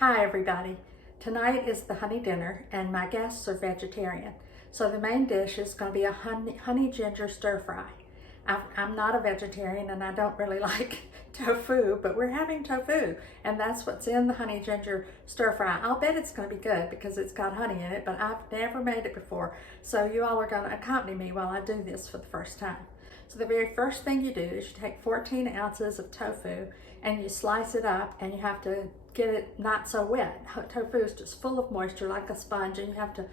Hi everybody. Tonight is the honey dinner and my guests are vegetarian. So the main dish is going to be a honey ginger stir fry. I'm not a vegetarian and I don't really like tofu, but we're having tofu and that's what's in the honey ginger stir fry. I'll bet it's going to be good because it's got honey in it, but I've never made it before. So you all are going to accompany me while I do this for the first time. So the very first thing you do is you take 14 ounces of tofu and you slice it up, and you have to get it not so wet. Tofu is just full of moisture like a sponge, and you have to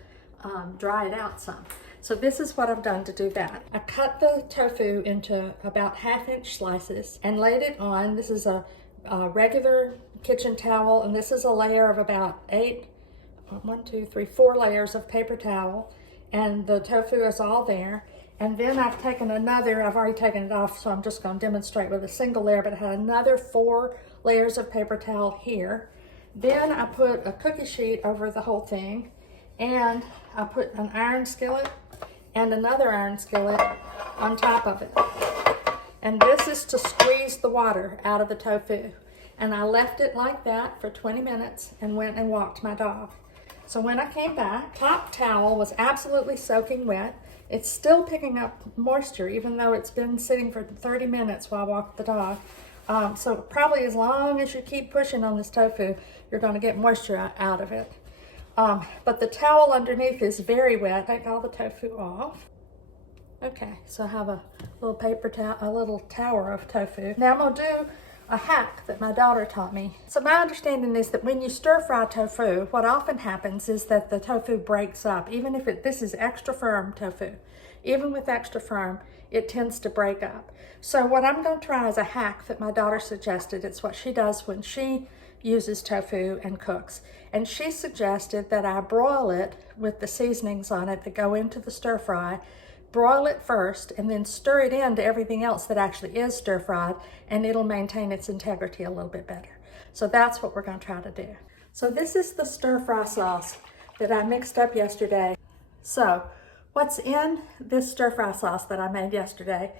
dry it out some. So this is what I've done to do that. I cut the tofu into about 1/2-inch slices and laid it on. This is a regular kitchen towel, and this is a layer of about 4 layers of paper towel, and the tofu is all there. And then I've taken another, I've already taken it off, so I'm just going to demonstrate with a single layer, but I had another 4 layers of paper towel here. Then I put a cookie sheet over the whole thing, and I put an iron skillet and another iron skillet on top of it. And this is to squeeze the water out of the tofu. And I left it like that for 20 minutes and went and walked my dog. So when I came back, top towel was absolutely soaking wet. It's still picking up moisture even though it's been sitting for 30 minutes while I walked the dog. So probably as long as you keep pushing on this tofu, you're going to get moisture out of it. But the towel underneath is very wet. Take all the tofu off. Okay, so I have a little paper towel, a little tower of tofu. Now I'm going to do a hack that my daughter taught me. So my understanding is that when you stir fry tofu, what often happens is that the tofu breaks up. Even if this is extra firm tofu, even with extra firm, it tends to break up. So what I'm going to try is a hack that my daughter suggested. It's what she does when she uses tofu and cooks. And she suggested that I broil it with the seasonings on it that go into the stir fry. Broil it first and then stir it into everything else that actually is stir fried, and it'll maintain its integrity a little bit better. So that's what we're going to try to do. So this is the stir fry sauce that I mixed up yesterday. So what's in this stir fry sauce that I made yesterday?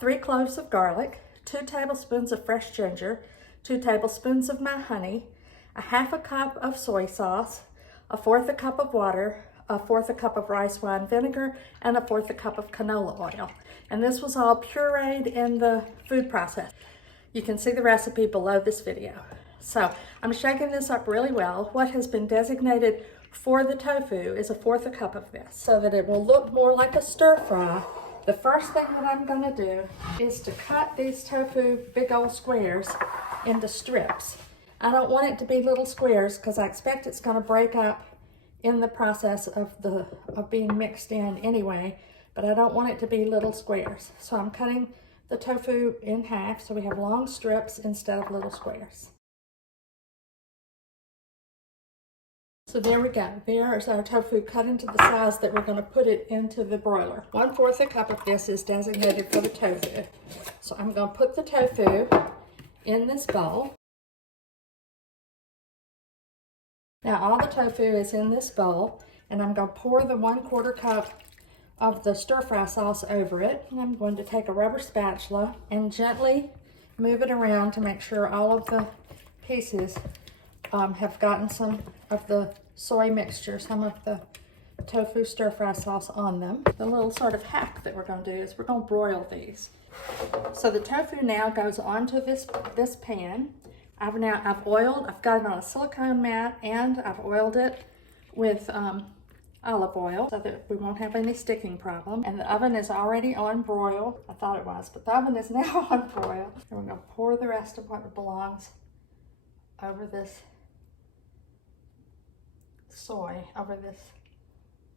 3 cloves of garlic, 2 tablespoons of fresh ginger, 2 tablespoons of my honey, 1/2 cup of soy sauce, 1/4 cup of water, 1/4 cup of rice wine vinegar, and 1/4 cup of canola oil. And this was all pureed in the food processor. You can see the recipe below this video. So I'm shaking this up really well. What has been designated for the tofu is 1/4 cup of this so that it will look more like a stir fry. The first thing that I'm going to do is to cut these tofu big old squares into strips. I don't want it to be little squares because I expect it's going to break up in the process of being mixed in anyway, but I don't want it to be little squares. So I'm cutting the tofu in half so we have long strips instead of little squares. So there we go. There's our tofu cut into the size that we're going to put it into the broiler. 1/4 cup of this is designated for the tofu. So I'm going to put the tofu in this bowl. Now all the tofu is in this bowl, and I'm going to pour the 1/4 cup of the stir fry sauce over it. And I'm going to take a rubber spatula and gently move it around to make sure all of the pieces have gotten some of the soy mixture, some of the tofu stir fry sauce on them. The little sort of hack that we're going to do is we're going to broil these. So the tofu now goes onto this pan. I've got it on a silicone mat, and I've oiled it with olive oil so that we won't have any sticking problem. And the oven is already on broil. I thought it was, but the oven is now on broil. And we're going to pour the rest of what belongs over this over this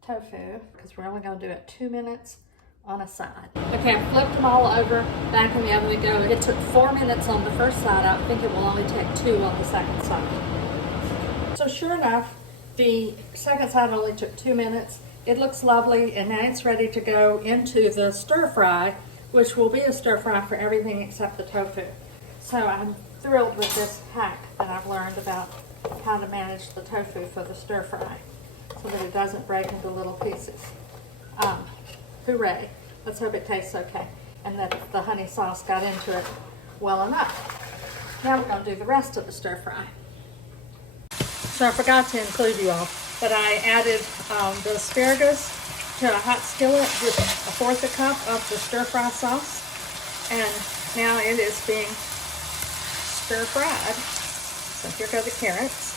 tofu, because we're only going to do it 2 minutes on a side. Okay, I flipped them all over, back in the oven we go. It took 4 minutes on the first side. I think it will only take 2 on the second side. So sure enough, the second side only took 2 minutes. It looks lovely, and now it's ready to go into the stir fry, which will be a stir fry for everything except the tofu. So I'm thrilled with this hack that I've learned about how to manage the tofu for the stir fry so that it doesn't break into little pieces. Puree. Let's hope it tastes okay, and that the honey sauce got into it well enough. Now we're going to do the rest of the stir fry. So I forgot to include you all, but I added the asparagus to a hot skillet with 1/4 cup of the stir-fry sauce, and now it is being stir-fried. So here go the carrots.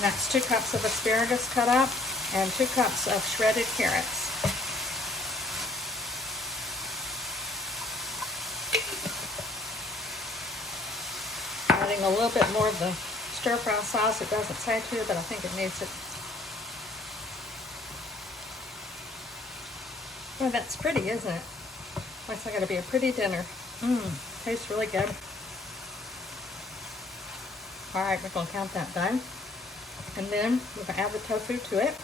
That's 2 cups of asparagus cut up and 2 cups of shredded carrots. Adding a little bit more of the stir-fry sauce. It doesn't say to, but I think it needs it. Well, that's pretty, isn't it? Looks like it'll be a pretty dinner. Tastes really good. All right, we're gonna count that down. And then we're gonna add the tofu to it.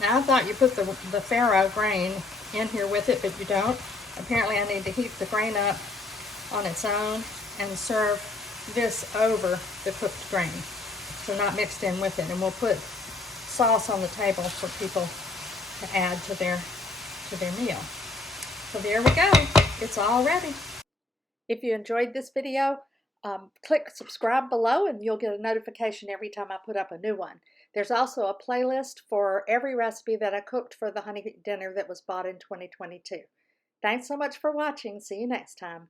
Now I thought you put the farro grain in here with it, but you don't. Apparently I need to heat the grain up on its own and serve this over the cooked grain. So not mixed in with it. And we'll put sauce on the table for people to add to their meal. So there we go. It's all ready. If you enjoyed this video, click subscribe below and you'll get a notification every time I put up a new one. There's also a playlist for every recipe that I cooked for the honey dinner that was bought in 2022. Thanks so much for watching. See you next time.